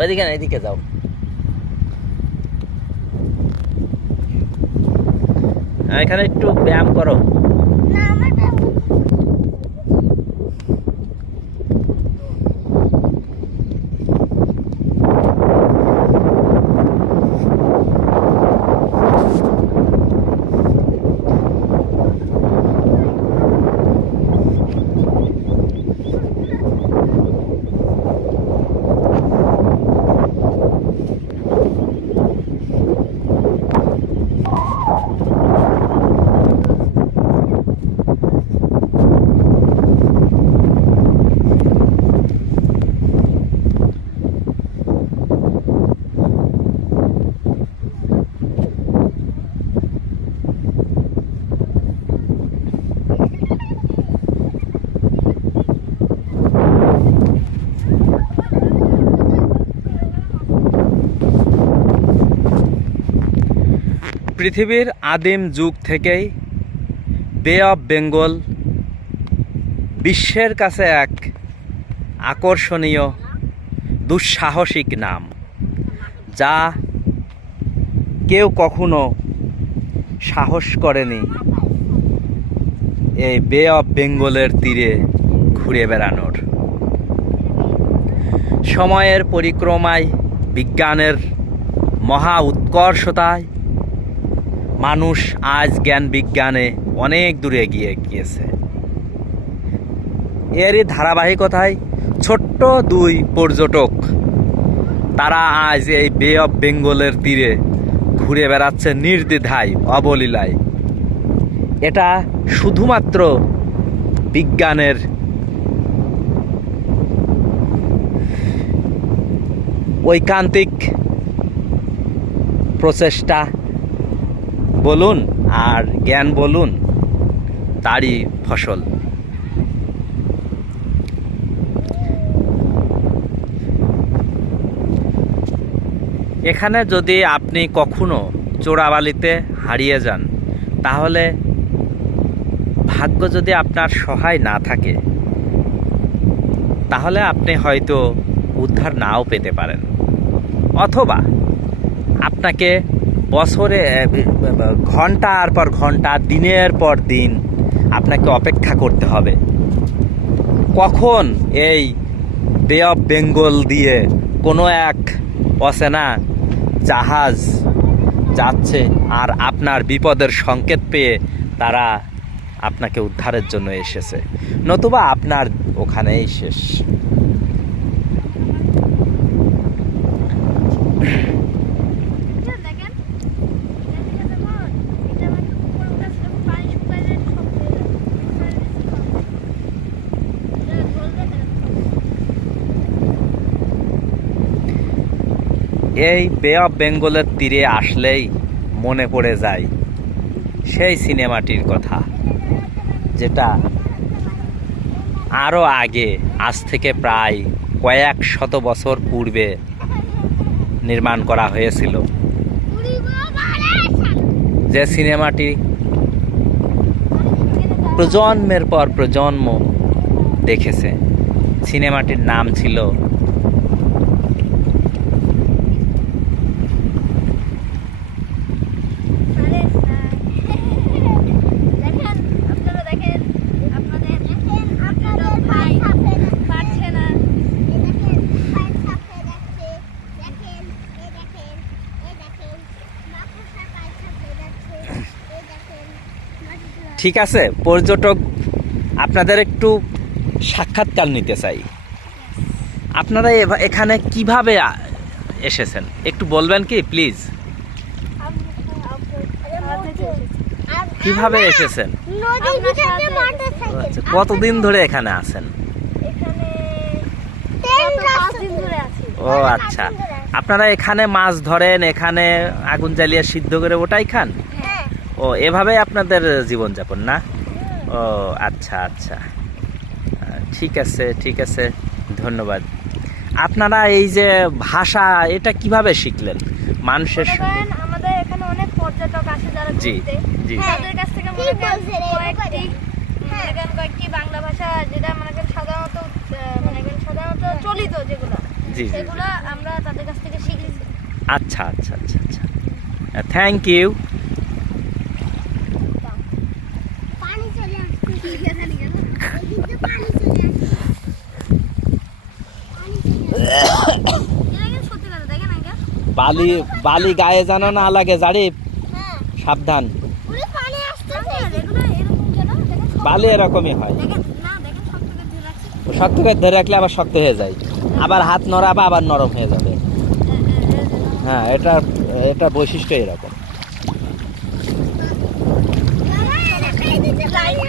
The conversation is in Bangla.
ওইদিকে না, এদিকে যাও। এখানে একটু ব্যায়াম করো। পৃথিবীর আদিম যুগ থেকেই বে অফ বেঙ্গল বিশ্বের কাছে এক আকর্ষণীয় দুঃসাহসিক নাম, যা কেউ কখনো সাহস করেনি এই বে অফ বেঙ্গলের তীরে ঘুরে বেড়ানোর। সময়ের পরিক্রমায়, বিজ্ঞানের মহা উৎকর্ষতায় মানুষ আজ জ্ঞান বিজ্ঞানে অনেক দূরে এগিয়ে গিয়েছে। এরই ধারাবাহিকতায় ছোট্ট দুই পর্যটক তারা আজ এই বে অফ বেঙ্গলের তীরে ঘুরে বেড়াচ্ছে নির্দ্বিধায়, অবলীলায়। এটা শুধুমাত্র বিজ্ঞানের ঐকান্তিক প্রচেষ্টা বলুন আর জ্ঞান বলুন, তারই ফসল। এখানে যদি আপনি কখনো চোরাবালিতে হারিয়ে যান, তাহলে ভাগ্য যদি আপনার সহায় না থাকে, তাহলে আপনি হয়তো উদ্ধার নাও পেতে পারেন, অথবা আপনাকে বছরে ঘন্টার পর ঘন্টা, দিনের পর দিন আপনাকে অপেক্ষা করতে হবে কখন এই বে অফ বেঙ্গল দিয়ে কোনো এক অচেনা জাহাজ যাচ্ছে আর আপনার বিপদের সংকেত পেয়ে তারা আপনাকে উদ্ধারের জন্য এসেছে, নতুবা আপনার ওখানেই শেষ। এই বে অফ বেঙ্গলের তীরে আসলেই মনে পড়ে যায় সেই সিনেমাটির কথা, যেটা আরও আগে, আজ থেকে প্রায় কয়েক শত বছর পূর্বে নির্মাণ করা হয়েছিল। যে সিনেমাটি প্রজন্মের পর প্রজন্ম দেখেছে। সিনেমাটির নাম ছিল ঠিক আছে পর্যটক, আপনাদের একটু সাক্ষাৎকার নিতে চাই। আপনারা এখানে কিভাবে এসেছেন একটু বলবেন কি প্লিজ? কিভাবে এসেছেন? কতদিন ধরে এখানে আছেন? ও আচ্ছা, আপনারা এখানে মাছ ধরেন, এখানে আগুন জ্বালিয়ে সিদ্ধ করে ওটাই খান? ও, এভাবে আপনাদের জীবনযাপন না? ও আচ্ছা আচ্ছা। ঠিক আছে, ঠিক আছে, ধন্যবাদ। আপনারা এই যে ভাষা এটা কিভাবে শিখলেন মানুষের মনে সঙ্গে? করেন আমাদের এখানে অনেক পর্যটক আসে যারা জি, ঘুরতে, জি। তাদের কাছ থেকে মনে করেন কয়েকটি বাংলা ভাষা যেটা মনে করেন সাধারণত চলিত যেগুলো, জি, জি, জি। সেগুলো আমরা তাদের কাছ থেকে শিখেছি। আচ্ছা, আচ্ছা, আচ্ছা, আচ্ছা, থ্যাংক ইউ। পানি চলে আসছে, ঠিক আছে, ঠিক আছে। ওদিকে পানি চলে আসছে। এটা কিন্তু সত্যি কথা, দেখেন আগে। বালি বালি গায়ে জানো না লাগে জারিফ, হ্যাঁ, সাবধান। পুরো পানি আসতেছে। এগুলো এরকম কেন? দেখেন, বালি এরকমই হয়, দেখেন না, দেখেন শক্ত করে ধরে রাখছে। শক্ত করে ধরে রাখলে আবার শক্ত হয়ে যায়, আবার হাত নড়াবা আবার নরম হয়ে যাবে। হ্যাঁ, এটা এটা বৈশিষ্ট্য এরকম। লাইন